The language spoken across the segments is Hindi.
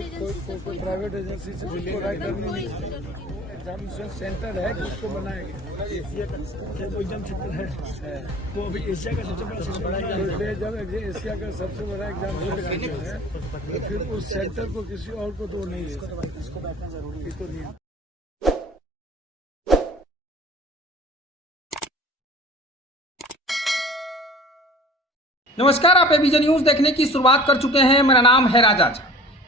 कोई प्राइवेट एजेंसी से उसको राय करनी नहीं। एग्जामिनेशन सेंटर है जिसको बनाया गया, एशिया का एग्जाम सेंटर है। तो अभी एशिया का सबसे बड़ा सेंटर, जब एशिया का सबसे बड़ा एग्जाम सेंटर है तो फिर उस सेंटर को किसी और को तो नहीं, इसको बैठना जरूरी तो नहीं। नमस्कार, आप एबीजे न्यूज देखने की शुरुआत कर चुके हैं। मेरा नाम है राजा।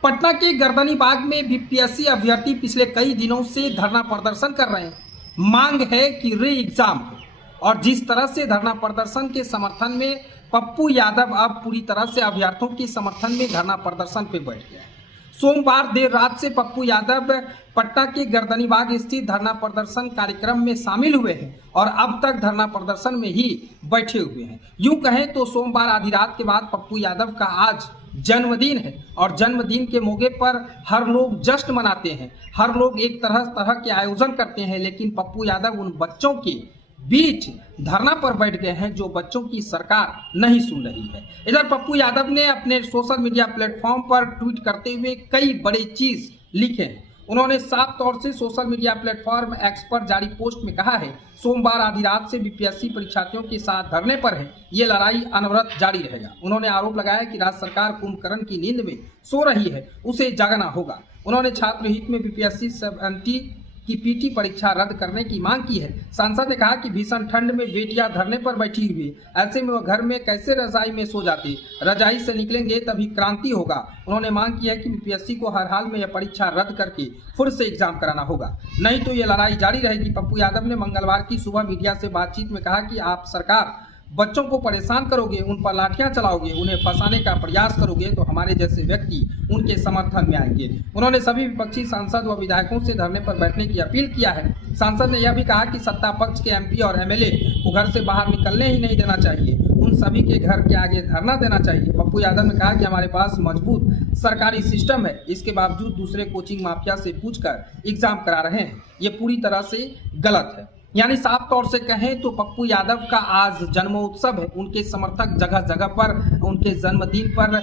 पटना के गर्दनी बाग में बीपीएससी अभ्यर्थी पिछले कई दिनों से धरना प्रदर्शन कर रहे हैं। मांग है कि री एग्जाम हो, और जिस तरह से धरना प्रदर्शन के समर्थन में पप्पू यादव अब पूरी तरह से अभ्यर्थियों के समर्थन में धरना प्रदर्शन पे बैठ गया है। सोमवार देर रात से पप्पू यादव पटना के गर्दनी बाग स्थित धरना प्रदर्शन कार्यक्रम में शामिल हुए हैं और अब तक धरना प्रदर्शन में ही बैठे हुए हैं। यूं कहें तो सोमवार आधी रात के बाद पप्पू यादव का आज जन्मदिन है और जन्मदिन के मौके पर हर लोग जश्न मनाते हैं, हर लोग एक तरह के आयोजन करते हैं, लेकिन पप्पू यादव उन बच्चों के बीच धरना पर बैठ गए हैं जो बच्चों की सरकार नहीं सुन रही है। इधर पप्पू यादव ने अपने सोशल मीडिया प्लेटफॉर्म पर ट्वीट करते हुए कई बड़े चीज लिखे हैं। उन्होंने साफ तौर से सोशल मीडिया प्लेटफॉर्म एक्स पर जारी पोस्ट में कहा है, सोमवार आधी रात से बीपीएससी परीक्षार्थियों के साथ धरने पर है, ये लड़ाई अनवरत जारी रहेगा। उन्होंने आरोप लगाया कि राज्य सरकार कुंभकर्ण की नींद में सो रही है, उसे जागना होगा। उन्होंने छात्र हित में बीपीएससी 70 की पीटी परीक्षा रद्द करने की मांग की है। सांसद ने कहा कि भीषण ठंड में बेटियां धरने पर बैठी हुई, ऐसे में वह घर में कैसे रजाई में सो जाती, रजाई से निकलेंगे तभी क्रांति होगा। उन्होंने मांग की है कि बीपीएससी को हर हाल में यह परीक्षा रद्द करके फिर से एग्जाम कराना होगा, नहीं तो ये लड़ाई जारी रहेगी। पप्पू यादव ने मंगलवार की सुबह मीडिया से बातचीत में कहा कि आप सरकार बच्चों को परेशान करोगे, उन पर लाठियां चलाओगे, उन्हें फंसाने का प्रयास करोगे तो हमारे जैसे व्यक्ति उनके समर्थन में आएंगे। उन्होंने सभी विपक्षी सांसद व विधायकों से धरने पर बैठने की अपील किया है। सांसद ने यह भी कहा कि सत्ता पक्ष के एमपी और एमएलए को घर से बाहर निकलने ही नहीं देना चाहिए, उन सभी के घर के आगे धरना देना चाहिए। पप्पू यादव ने कहा कि हमारे पास मजबूत सरकारी सिस्टम है, इसके बावजूद दूसरे कोचिंग माफिया से पूछकर एग्जाम करा रहे हैं, ये पूरी तरह से गलत है। यानी साफ तौर से कहें तो पप्पू यादव का आज जन्मोत्सव है। उनके समर्थक जगह जगह पर उनके जन्मदिन पर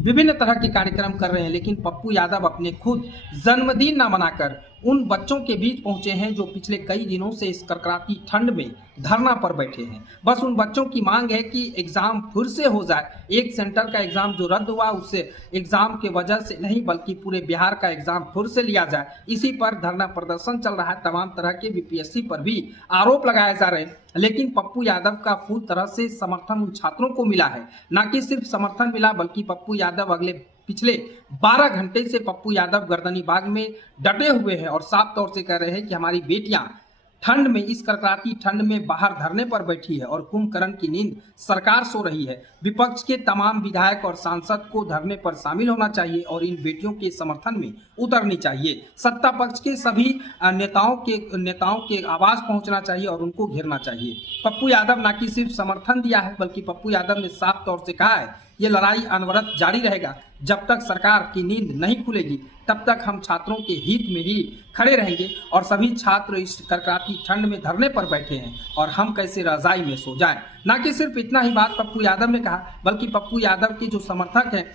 विभिन्न तरह के कार्यक्रम कर रहे हैं, लेकिन पप्पू यादव अपने खुद जन्मदिन न मनाकर उन बच्चों के बीच पहुंचे हैं जो पिछले कई दिनों से इस कड़कड़ाती ठंड में धरना पर बैठे हैं। बस उन बच्चों की मांग है कि एग्जाम फिर से हो जाए। एक सेंटर का एग्जाम जो रद्द हुआ उससे एग्जाम के वजह से नहीं बल्कि पूरे बिहार का एग्जाम फिर से लिया जाए, इसी पर धरना प्रदर्शन चल रहा है। तमाम तरह के बीपीएससी पर भी आरोप लगाए जा रहे हैं, लेकिन पप्पू यादव का फुल तरह से समर्थन उन छात्रों को मिला है। न कि सिर्फ समर्थन मिला बल्कि पप्पू यादव पिछले 12 घंटे से पप्पू यादव गर्दनी बाग में डटे हुए हैं और साफ तौर से कह रहे हैं कि हमारी बेटियां ठंड में, इस कड़कड़ाती ठंड में बाहर धरने पर बैठी है और कुंभकर्ण की नींद सरकार सो रही है। विपक्ष के तमाम विधायक और सांसद को धरने पर शामिल होना चाहिए और इन बेटियों के समर्थन में उतरनी चाहिए। सत्ता पक्ष के सभी नेताओं के आवाज पहुंचना चाहिए और उनको घेरना चाहिए। पप्पू यादव न कि सिर्फ समर्थन दिया है बल्कि पप्पू यादव ने साफ तौर से कहा है, ये लड़ाई अनवरत जारी रहेगा। जब तक सरकार की नींद नहीं खुलेगी तब तक हम छात्रों के हित में ही खड़े रहेंगे और सभी छात्र इस कड़कड़ाती ठंड में धरने पर बैठे हैं और हम कैसे रजाई में सो जाएं। न कि सिर्फ इतना ही बात पप्पू यादव ने कहा बल्कि पप्पू यादव के जो समर्थक हैं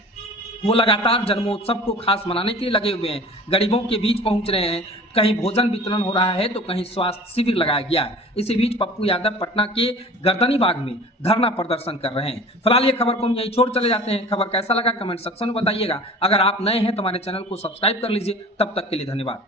वो लगातार जन्मोत्सव को खास मनाने के लिए लगे हुए हैं, गरीबों के बीच पहुंच रहे हैं, कहीं भोजन वितरण हो रहा है तो कहीं स्वास्थ्य शिविर लगाया गया है। इसी बीच पप्पू यादव पटना के गर्दनी बाग में धरना प्रदर्शन कर रहे हैं। फिलहाल ये खबर को हम यहीं छोड़ चले जाते हैं। खबर कैसा लगा कमेंट सेक्शन में बताइएगा। अगर आप नए हैं तो हमारे चैनल को सब्सक्राइब कर लीजिए। तब तक के लिए धन्यवाद।